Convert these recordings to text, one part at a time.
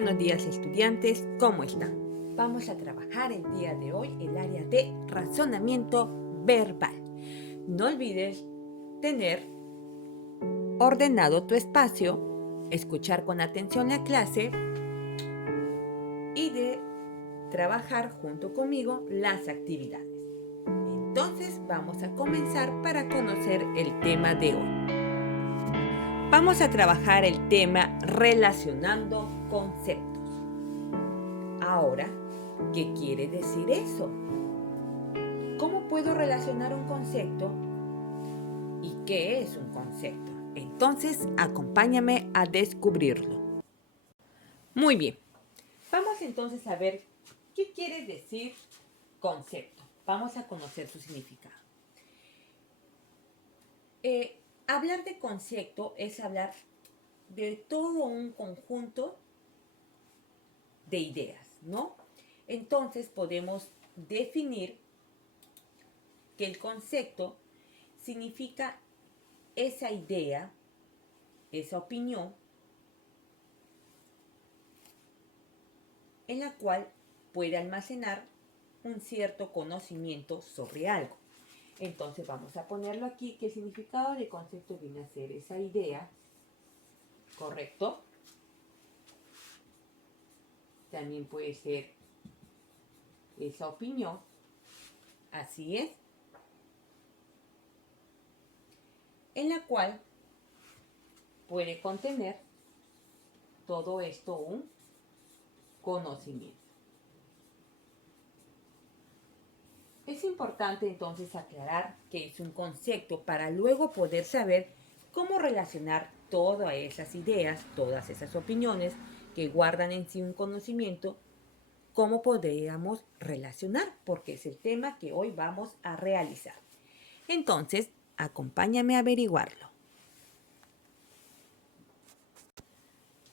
buenos días estudiantes, ¿cómo están? Vamos a trabajar el día de hoy el área de razonamiento verbal. No olvides tener ordenado tu espacio, escuchar con atención la clase y de trabajar junto conmigo las actividades. Entonces vamos a comenzar para conocer el tema de hoy. Vamos a trabajar el tema relacionando conceptos. Ahora, ¿qué quiere decir eso? ¿Cómo puedo relacionar un concepto? ¿Y qué es un concepto? Entonces, acompáñame a descubrirlo. Muy bien, vamos entonces a ver qué quiere decir concepto. Vamos a conocer su significado. Hablar de concepto es hablar de todo un conjunto de ideas, ¿no? Entonces podemos definir que el concepto significa esa idea, esa opinión, en la cual puede almacenar un cierto conocimiento sobre algo. Entonces vamos a ponerlo aquí, que el significado de concepto viene a ser esa idea, ¿correcto? También puede ser esa opinión, así es, en la cual puede contener todo esto un conocimiento. Es importante entonces aclarar que es un concepto para luego poder saber cómo relacionar todas esas ideas, todas esas opiniones que guardan en sí un conocimiento, cómo podríamos relacionar, porque es el tema que hoy vamos a realizar. Entonces, acompáñame a averiguarlo.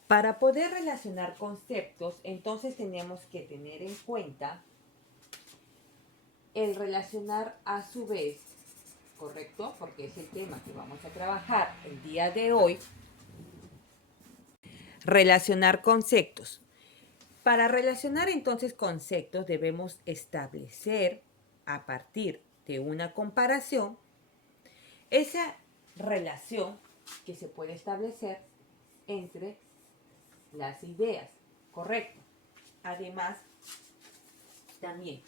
Para poder relacionar conceptos, entonces tenemos que tener en cuenta el relacionar a su vez, ¿correcto? Porque es el tema que vamos a trabajar el día de hoy. Relacionar conceptos. Para relacionar entonces conceptos debemos establecer a partir de una comparación esa relación que se puede establecer entre las ideas, ¿correcto? Además, también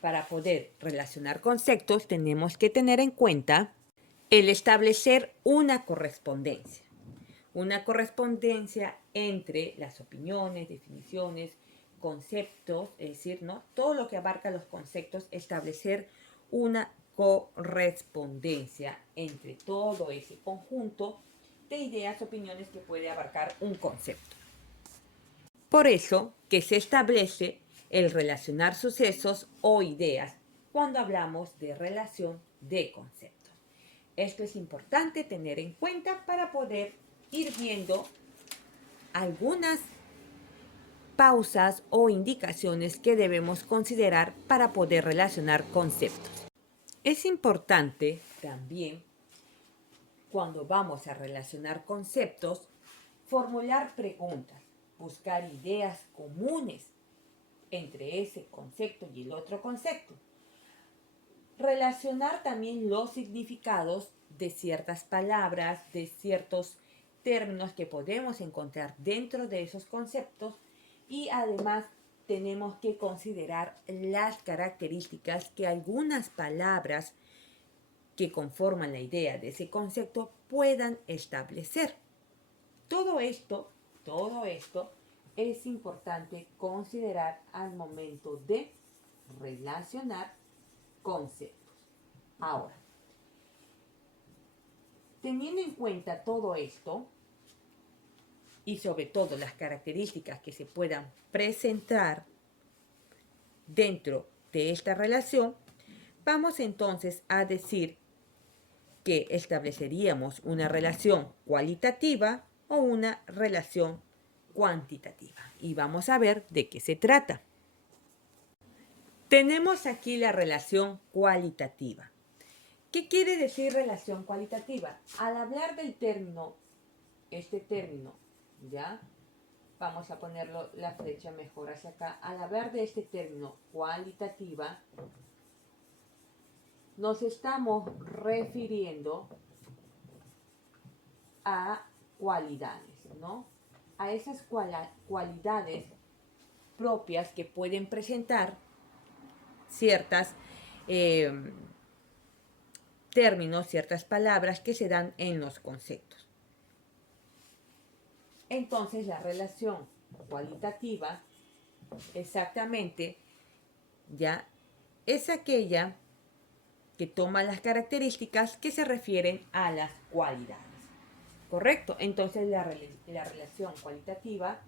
para poder relacionar conceptos tenemos que tener en cuenta el establecer una correspondencia. Una correspondencia entre las opiniones, definiciones, conceptos, es decir, ¿no? Todo lo que abarca los conceptos, establecer una correspondencia entre todo ese conjunto de ideas, opiniones que puede abarcar un concepto. Por eso que se establece el relacionar sucesos o ideas cuando hablamos de relación de conceptos. Esto es importante tener en cuenta para poder ir viendo algunas pausas o indicaciones que debemos considerar para poder relacionar conceptos. Es importante también, cuando vamos a relacionar conceptos, formular preguntas, buscar ideas comunes entre ese concepto y el otro concepto. Relacionar también los significados de ciertas palabras, de ciertos términos que podemos encontrar dentro de esos conceptos, y además tenemos que considerar las características que algunas palabras que conforman la idea de ese concepto puedan establecer. Todo esto es importante considerar al momento de relacionar conceptos. Ahora, teniendo en cuenta todo esto y sobre todo las características que se puedan presentar dentro de esta relación, vamos entonces a decir que estableceríamos una relación cualitativa o una relación cuantitativa. Y vamos a ver de qué se trata. Tenemos aquí la relación cualitativa. ¿Qué quiere decir relación cualitativa? Al hablar del término, este término, ¿ya? vamos a ponerlo la flecha mejor hacia acá. Al hablar de este término cualitativa, nos estamos refiriendo a cualidades, ¿no? A esas cualidades propias que pueden presentar ciertas términos, ciertas palabras que se dan en los conceptos. Entonces, la relación cualitativa exactamente ya es aquella que toma las características que se refieren a las cualidades. ¿Correcto? Entonces, la relación cualitativa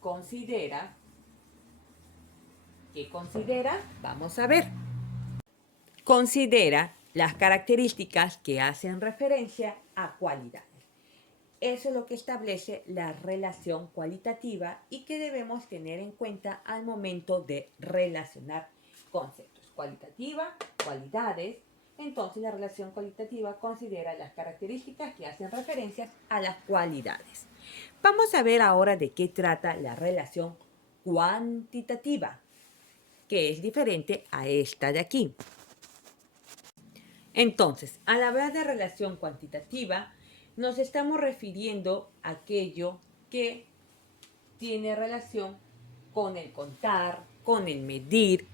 considera... ¿Qué considera? Vamos a ver. Considera las características que hacen referencia a cualidades. Eso es lo que establece la relación cualitativa y que debemos tener en cuenta al momento de relacionar conceptos. Cualitativa, cualidades. Entonces la relación cualitativa considera las características que hacen referencia a las cualidades. Vamos a ver ahora de qué trata la relación cuantitativa, que es diferente a esta de aquí. Entonces, al hablar de relación cuantitativa, nos estamos refiriendo a aquello que tiene relación con el contar, con el medir.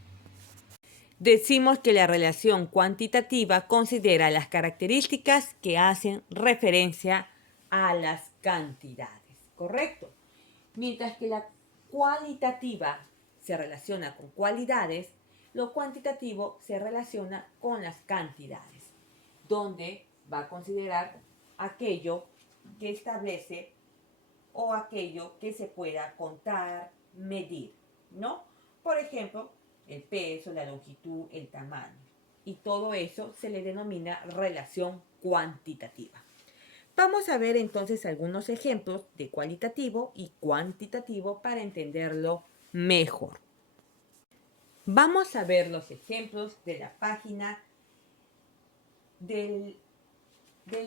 Decimos que la relación cuantitativa considera las características que hacen referencia a las cantidades, ¿correcto? Mientras que la cualitativa se relaciona con cualidades, lo cuantitativo se relaciona con las cantidades, donde va a considerar aquello que establece o aquello que se pueda contar, medir, ¿no? Por ejemplo, el peso, la longitud, el tamaño. Y todo eso se le denomina relación cuantitativa. Vamos a ver entonces algunos ejemplos de cualitativo y cuantitativo para entenderlo mejor. Vamos a ver los ejemplos de la página del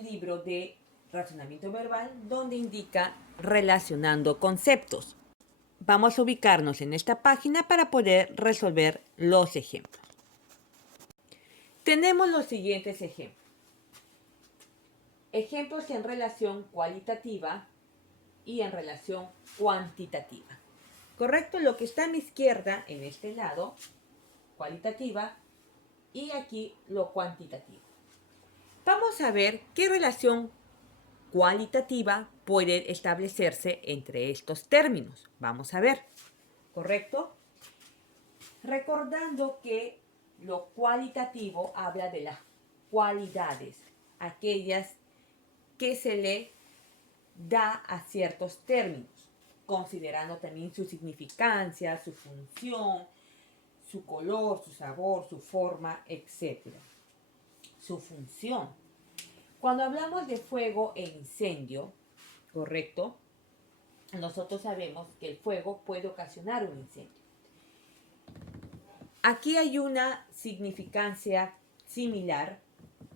libro de razonamiento verbal, donde indica relacionando conceptos. Vamos a ubicarnos en esta página para poder resolver los ejemplos. Tenemos los siguientes ejemplos. Ejemplos en relación cualitativa y en relación cuantitativa. ¿Correcto? Lo que está a mi izquierda, en este lado, cualitativa, y aquí lo cuantitativo. Vamos a ver qué relación cualitativa puede establecerse entre estos términos. Vamos a ver, ¿correcto? Recordando que lo cualitativo habla de las cualidades, aquellas que se le da a ciertos términos, considerando también su significancia, su función, su color, su sabor, su forma, etc. Su función. Cuando hablamos de fuego e incendio, ¿correcto? Nosotros sabemos que el fuego puede ocasionar un incendio. Aquí hay una significancia similar,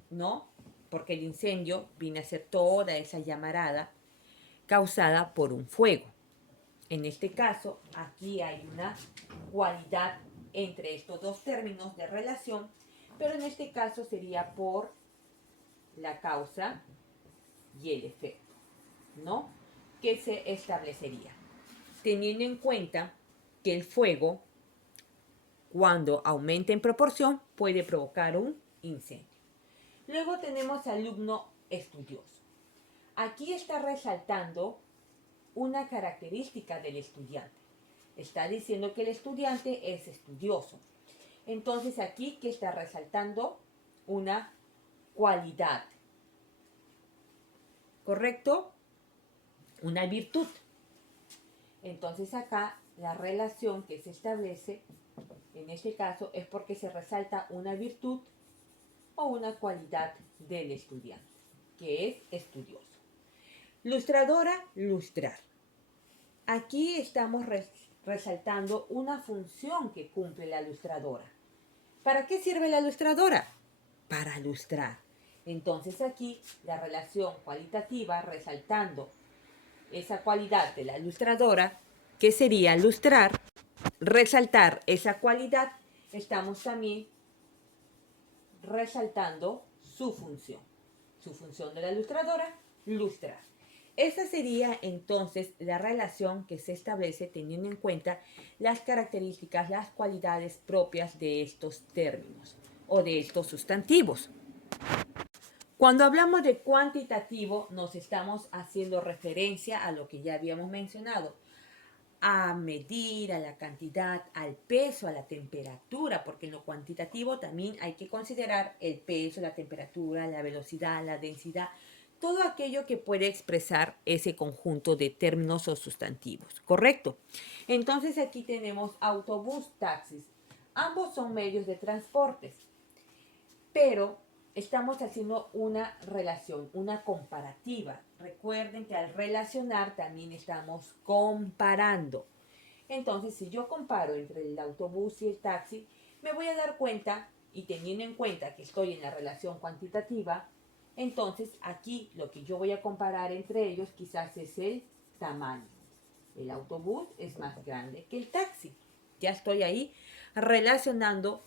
¿no? Porque el incendio viene a ser toda esa llamarada causada por un fuego. En este caso, aquí hay una cualidad entre estos dos términos de relación, pero en este caso sería por la causa y el efecto, ¿no? Que se establecería, teniendo en cuenta que el fuego, cuando aumenta en proporción, puede provocar un incendio. Luego tenemos alumno estudioso. Aquí está resaltando una característica del estudiante. Está diciendo que el estudiante es estudioso. Entonces aquí que está resaltando una cualidad. ¿Correcto? Una virtud. Entonces acá la relación que se establece en este caso es porque se resalta una virtud o una cualidad del estudiante, que es estudioso. Lustradora, lustrar. Aquí estamos resaltando una función que cumple la lustradora. ¿Para qué sirve la lustradora? Para lustrar. Entonces aquí la relación cualitativa resaltando esa cualidad de la ilustradora, que sería lustrar, resaltar esa cualidad, estamos también resaltando su función. Su función de la ilustradora, lustrar. Esa sería entonces la relación que se establece teniendo en cuenta las características, las cualidades propias de estos términos o de estos sustantivos. Cuando hablamos de cuantitativo, nos estamos haciendo referencia a lo que ya habíamos mencionado, a medir, a la cantidad, al peso, a la temperatura, porque en lo cuantitativo también hay que considerar el peso, la temperatura, la velocidad, la densidad, todo aquello que puede expresar ese conjunto de términos o sustantivos, ¿correcto? Entonces aquí tenemos autobús, taxis. Ambos son medios de transporte, pero estamos haciendo una relación, una comparativa. Recuerden que al relacionar también estamos comparando. Entonces, si yo comparo entre el autobús y el taxi, me voy a dar cuenta, y teniendo en cuenta que estoy en la relación cuantitativa, entonces aquí lo que yo voy a comparar entre ellos quizás es el tamaño. El autobús es más grande que el taxi. Ya estoy ahí relacionando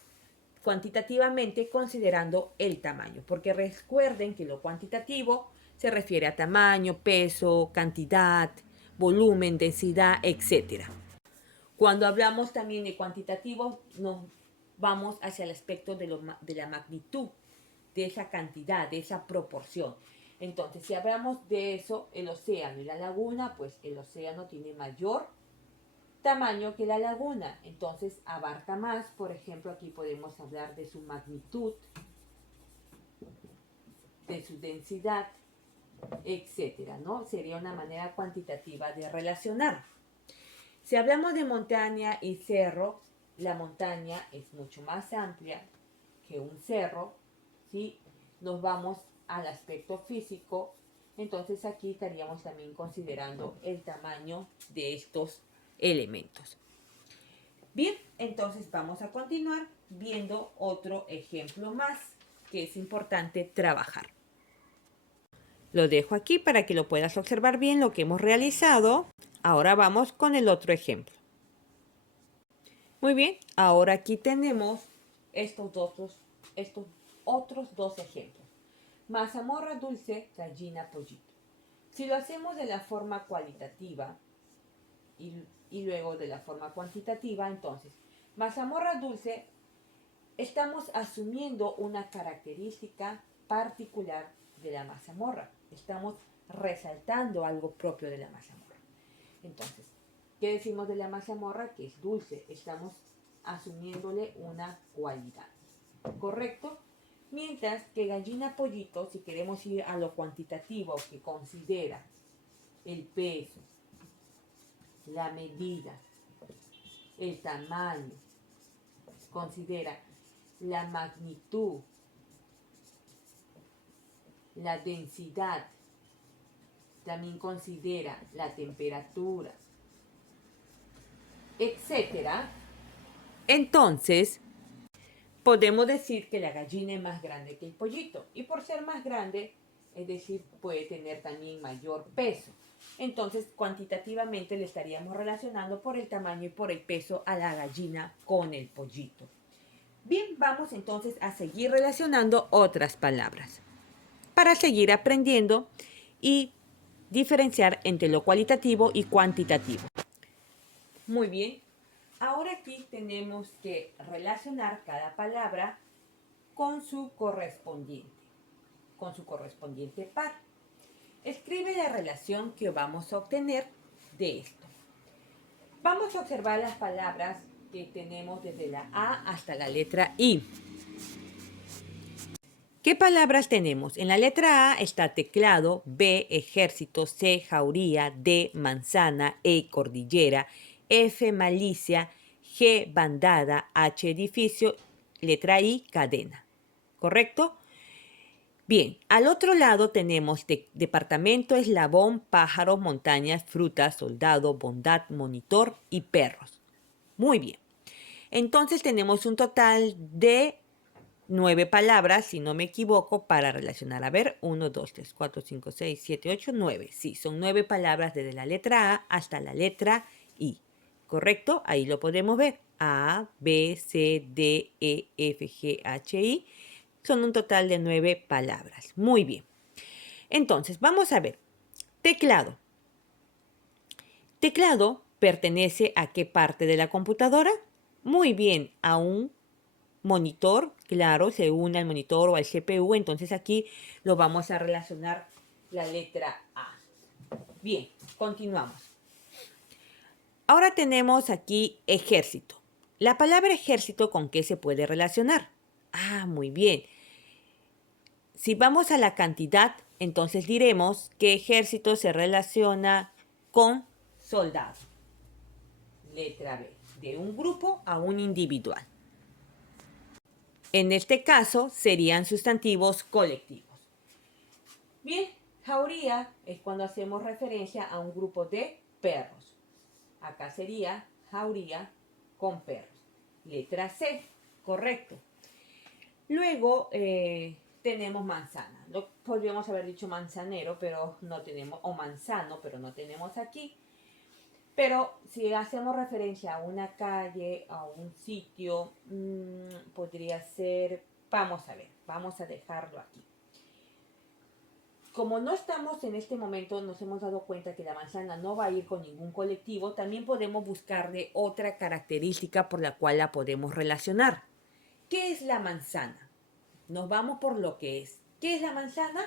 cuantitativamente considerando el tamaño, porque recuerden que lo cuantitativo se refiere a tamaño, peso, cantidad, volumen, densidad, etc. Cuando hablamos también de cuantitativo, nos vamos hacia el aspecto de la magnitud, de esa cantidad, de esa proporción. Entonces, si hablamos de eso, el océano y la laguna, pues el océano tiene mayor tamaño que la laguna, entonces abarca más. Por ejemplo, aquí podemos hablar de su magnitud, de su densidad, etcétera, ¿no? Sería una manera cuantitativa de relacionar. Si hablamos de montaña y cerro, la montaña es mucho más amplia que un cerro, ¿sí? Nos vamos al aspecto físico, entonces aquí estaríamos también considerando el tamaño de estos elementos. Bien, entonces vamos a continuar viendo otro ejemplo más que es importante trabajar. Lo dejo aquí para que lo puedas observar bien lo que hemos realizado. Ahora vamos con el otro ejemplo. Muy bien, ahora aquí tenemos estos otros dos ejemplos. Mazamorra dulce, gallina, pollito. Si lo hacemos de la forma cualitativa y luego de la forma cuantitativa, entonces, mazamorra dulce, estamos asumiendo una característica particular de la mazamorra. Estamos resaltando algo propio de la mazamorra. Entonces, ¿qué decimos de la mazamorra? Que es dulce. Estamos asumiéndole una cualidad. ¿Correcto? Mientras que gallina pollito, si queremos ir a lo cuantitativo, que considera el peso, la medida, el tamaño, considera la magnitud, la densidad, también considera la temperatura, etcétera. Entonces, podemos decir que la gallina es más grande que el pollito. Y por ser más grande, es decir, puede tener también mayor peso. Entonces, cuantitativamente le estaríamos relacionando por el tamaño y por el peso a la gallina con el pollito. Bien, vamos entonces a seguir relacionando otras palabras para seguir aprendiendo y diferenciar entre lo cualitativo y cuantitativo. Muy bien, ahora aquí tenemos que relacionar cada palabra con su correspondiente par. Escribe la relación que vamos a obtener de esto. Vamos a observar las palabras que tenemos desde la A hasta la letra I. ¿Qué palabras tenemos? En la letra A está teclado, B, ejército, C, jauría, D, manzana, E, cordillera, F, malicia, G, bandada, H, edificio, letra I, cadena. ¿Correcto? Bien, al otro lado tenemos departamento, eslabón, pájaro, montañas, frutas, soldado, bondad, monitor y perros. Muy bien. Entonces tenemos un total de 9 palabras, si no me equivoco, para relacionar. A ver, 1, 2, 3, 4, 5, 6, 7, 8, 9. Sí, son 9 palabras desde la letra A hasta la letra I. ¿Correcto? Ahí lo podemos ver. A, B, C, D, E, F, G, H, I. Son un total de 9 palabras. Muy bien. Entonces, vamos a ver. Teclado. Teclado pertenece a qué parte de la computadora? Muy bien, a un monitor, claro, se une al monitor o al CPU, entonces aquí lo vamos a relacionar la letra A. Bien, continuamos. Ahora tenemos aquí ejército. La palabra ejército, ¿con qué se puede relacionar? Ah, muy bien. Si vamos a la cantidad, entonces diremos que ejército se relaciona con soldado. Letra B, de un grupo a un individual. En este caso serían sustantivos colectivos. Bien, jauría es cuando hacemos referencia a un grupo de perros. Acá sería jauría con perros. Letra C, correcto. Luego tenemos manzana. Podríamos haber dicho manzanero, pero no tenemos, o manzano, pero no tenemos aquí. Pero si hacemos referencia a una calle, a un sitio, podría ser, vamos a ver, vamos a dejarlo aquí. Como no estamos en este momento, nos hemos dado cuenta que la manzana no va a ir con ningún colectivo, también podemos buscarle otra característica por la cual la podemos relacionar. ¿Qué es la manzana? Nos vamos por lo que es. ¿Qué es la manzana?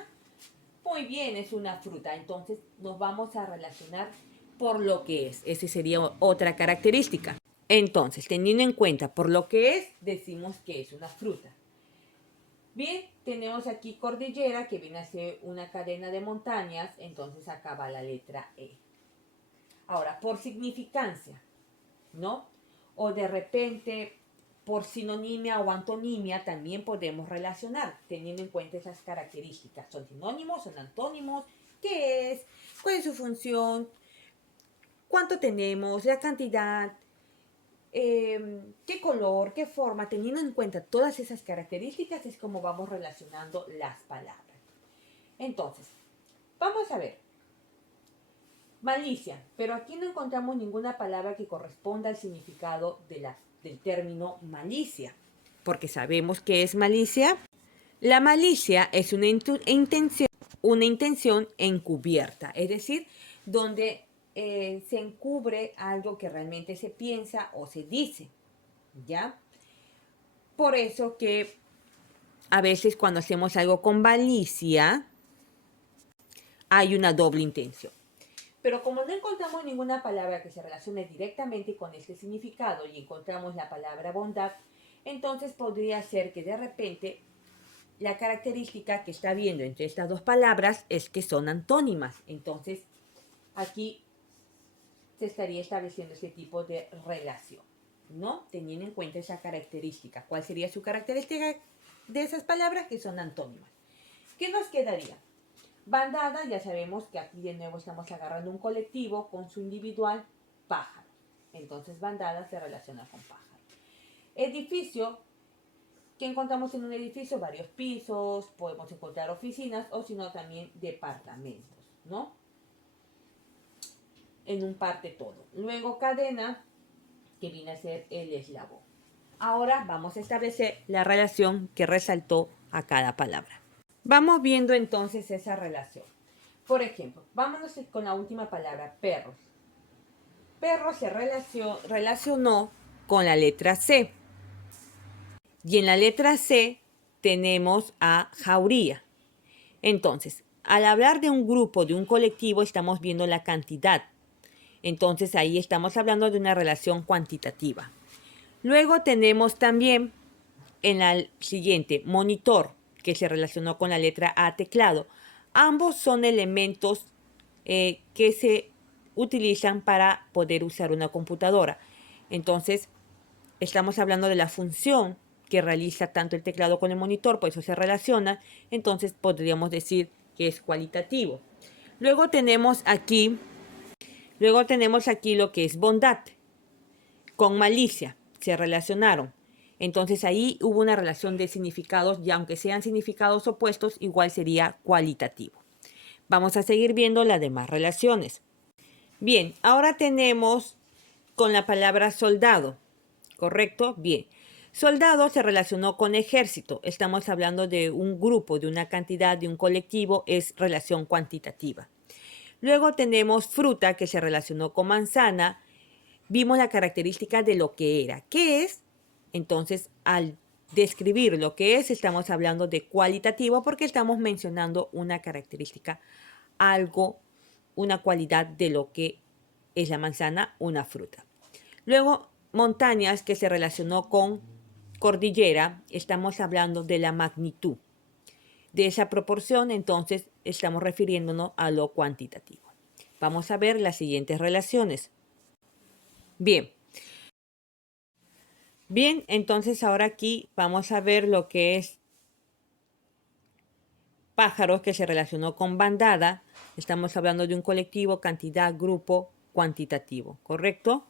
Muy bien, es una fruta, entonces nos vamos a relacionar por lo que es. Esa sería otra característica. Entonces, teniendo en cuenta por lo que es, decimos que es una fruta. Bien, tenemos aquí cordillera, que viene a ser una cadena de montañas, entonces acá va la letra E. Ahora, por significancia, ¿no? O de repente, por sinonimia o antonimia, también podemos relacionar, teniendo en cuenta esas características. ¿Son sinónimos? ¿Son antónimos? ¿Qué es? ¿Cuál es su función? ¿Cuánto tenemos? ¿La cantidad? ¿Qué color? ¿Qué forma? Teniendo en cuenta todas esas características es como vamos relacionando las palabras. Entonces, vamos a ver. Malicia, pero aquí no encontramos ninguna palabra que corresponda al significado del término malicia, porque sabemos qué es malicia. La malicia es una intención encubierta, es decir, donde se encubre algo que realmente se piensa o se dice, ¿ya? Por eso que a veces cuando hacemos algo con malicia, hay una doble intención. Pero como no encontramos ninguna palabra que se relacione directamente con este significado y encontramos la palabra bondad, entonces podría ser que de repente la característica que está viendo entre estas dos palabras es que son antónimas. Entonces, aquí se estaría estableciendo ese tipo de relación, ¿no? Teniendo en cuenta esa característica. ¿Cuál sería su característica de esas palabras? Que son antónimas. ¿Qué nos quedaría? Bandada, ya sabemos que aquí de nuevo estamos agarrando un colectivo con su individual, pájaro. Entonces, bandada se relaciona con pájaro. Edificio, que encontramos en un edificio, varios pisos, podemos encontrar oficinas o si no también departamentos, ¿no? En un parte todo. Luego cadena, que viene a ser el eslabón. Ahora vamos a establecer la relación que resaltó a cada palabra. Vamos viendo entonces esa relación. Por ejemplo, vámonos con la última palabra, perros. Perro se relacionó con la letra C. Y en la letra C tenemos a jauría. Entonces, al hablar de un grupo, de un colectivo, estamos viendo la cantidad. Entonces, ahí estamos hablando de una relación cuantitativa. Luego tenemos también en la siguiente, monitor, que se relacionó con la letra A, teclado. Ambos son elementos que se utilizan para poder usar una computadora. Entonces, estamos hablando de la función que realiza tanto el teclado con el monitor, por eso se relaciona. Entonces, podríamos decir que es cualitativo. Luego tenemos aquí lo que es bondad con malicia. Se relacionaron. Entonces ahí hubo una relación de significados y aunque sean significados opuestos, igual sería cualitativo. Vamos a seguir viendo las demás relaciones. Bien, ahora tenemos con la palabra soldado, ¿correcto? Bien. Soldado se relacionó con ejército. Estamos hablando de un grupo, de una cantidad, de un colectivo, es relación cuantitativa. Luego tenemos fruta que se relacionó con manzana. Vimos la característica de lo que era. ¿Qué es? Entonces, al describir lo que es, estamos hablando de cualitativo porque estamos mencionando una característica, algo, una cualidad de lo que es la manzana, una fruta. Luego, montañas que se relacionó con cordillera, estamos hablando de la magnitud. De esa proporción, entonces, estamos refiriéndonos a lo cuantitativo. Vamos a ver las siguientes relaciones. Bien. Bien, entonces ahora aquí vamos a ver lo que es pájaros que se relacionó con bandada. Estamos hablando de un colectivo, cantidad, grupo, cuantitativo, ¿correcto?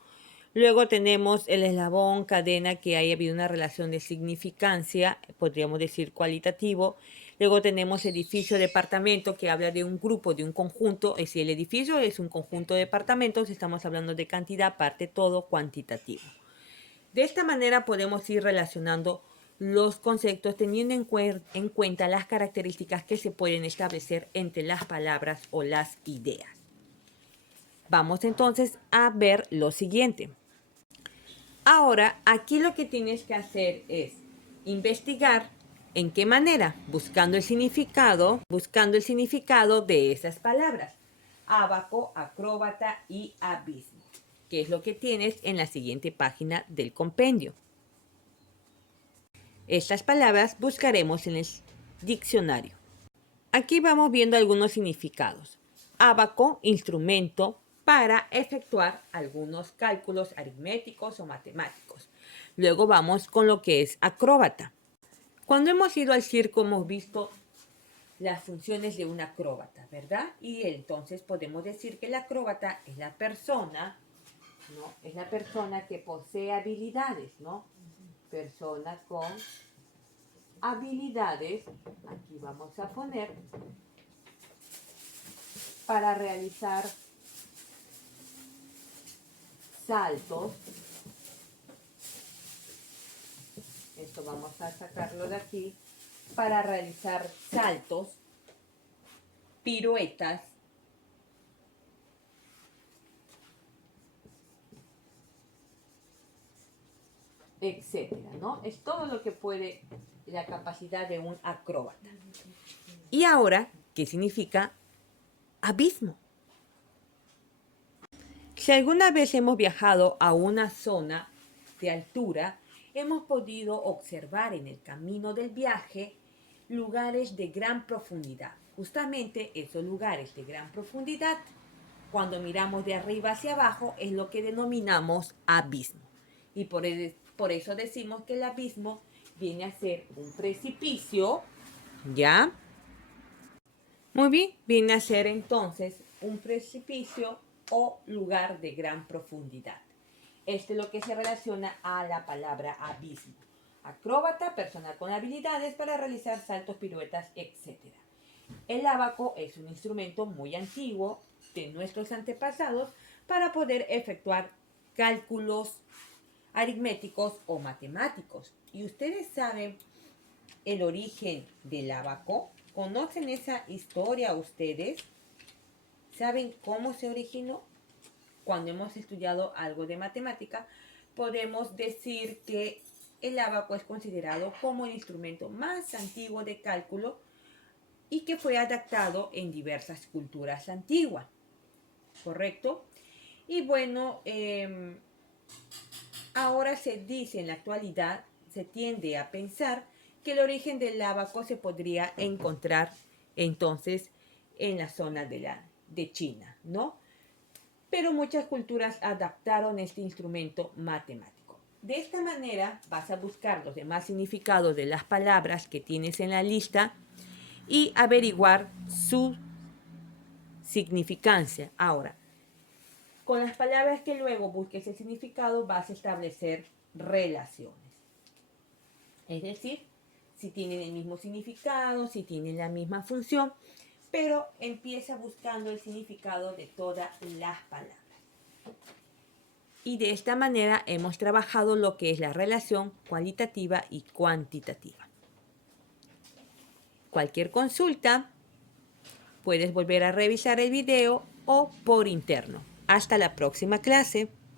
Luego tenemos el eslabón, cadena, que haya habido una relación de significancia, podríamos decir cualitativo. Luego tenemos edificio, departamento, que habla de un grupo, de un conjunto. Si el edificio es un conjunto de departamentos, estamos hablando de cantidad, parte, todo, cuantitativo. De esta manera podemos ir relacionando los conceptos teniendo en cuenta las características que se pueden establecer entre las palabras o las ideas. Vamos entonces a ver lo siguiente. Ahora, aquí lo que tienes que hacer es investigar en qué manera, buscando el significado de esas palabras. Ábaco, acróbata y abismo, que es lo que tienes en la siguiente página del compendio. Estas palabras buscaremos en el diccionario. Aquí vamos viendo algunos significados. Ábaco, instrumento para efectuar algunos cálculos aritméticos o matemáticos. Luego vamos con lo que es acróbata. Cuando hemos ido al circo hemos visto las funciones de un acróbata, ¿verdad? Y entonces podemos decir que el acróbata es la persona, ¿no? Es la persona que posee habilidades, ¿no? Persona con habilidades, aquí vamos a poner, para realizar saltos. Esto vamos a sacarlo de aquí. Para realizar saltos, piruetas, etcétera, ¿no? Es todo lo que puede la capacidad de un acróbata. Y ahora, ¿qué significa abismo? Si alguna vez hemos viajado a una zona de altura, hemos podido observar en el camino del viaje lugares de gran profundidad. Justamente esos lugares de gran profundidad, cuando miramos de arriba hacia abajo, es lo que denominamos abismo. Y por eso decimos que el abismo viene a ser un precipicio, ¿ya? Muy bien, viene a ser entonces un precipicio o lugar de gran profundidad. Esto es lo que se relaciona a la palabra abismo. Acróbata, persona con habilidades para realizar saltos, piruetas, etc. El ábaco es un instrumento muy antiguo de nuestros antepasados para poder efectuar cálculos aritméticos o matemáticos. ¿Y ustedes saben el origen del ábaco? ¿Conocen esa historia ustedes? ¿Saben cómo se originó? Cuando hemos estudiado algo de matemática, podemos decir que el ábaco es considerado como el instrumento más antiguo de cálculo y que fue adaptado en diversas culturas antiguas, ¿correcto? Y bueno, ahora se dice en la actualidad, se tiende a pensar que el origen del ábaco se podría encontrar entonces en la zona de China, ¿no? Pero muchas culturas adaptaron este instrumento matemático. De esta manera vas a buscar los demás significados de las palabras que tienes en la lista y averiguar su significancia. Ahora, con las palabras que luego busques el significado vas a establecer relaciones. Es decir, si tienen el mismo significado, si tienen la misma función, pero empieza buscando el significado de todas las palabras. Y de esta manera hemos trabajado lo que es la relación cualitativa y cuantitativa. Cualquier consulta, puedes volver a revisar el video o por interno. Hasta la próxima clase.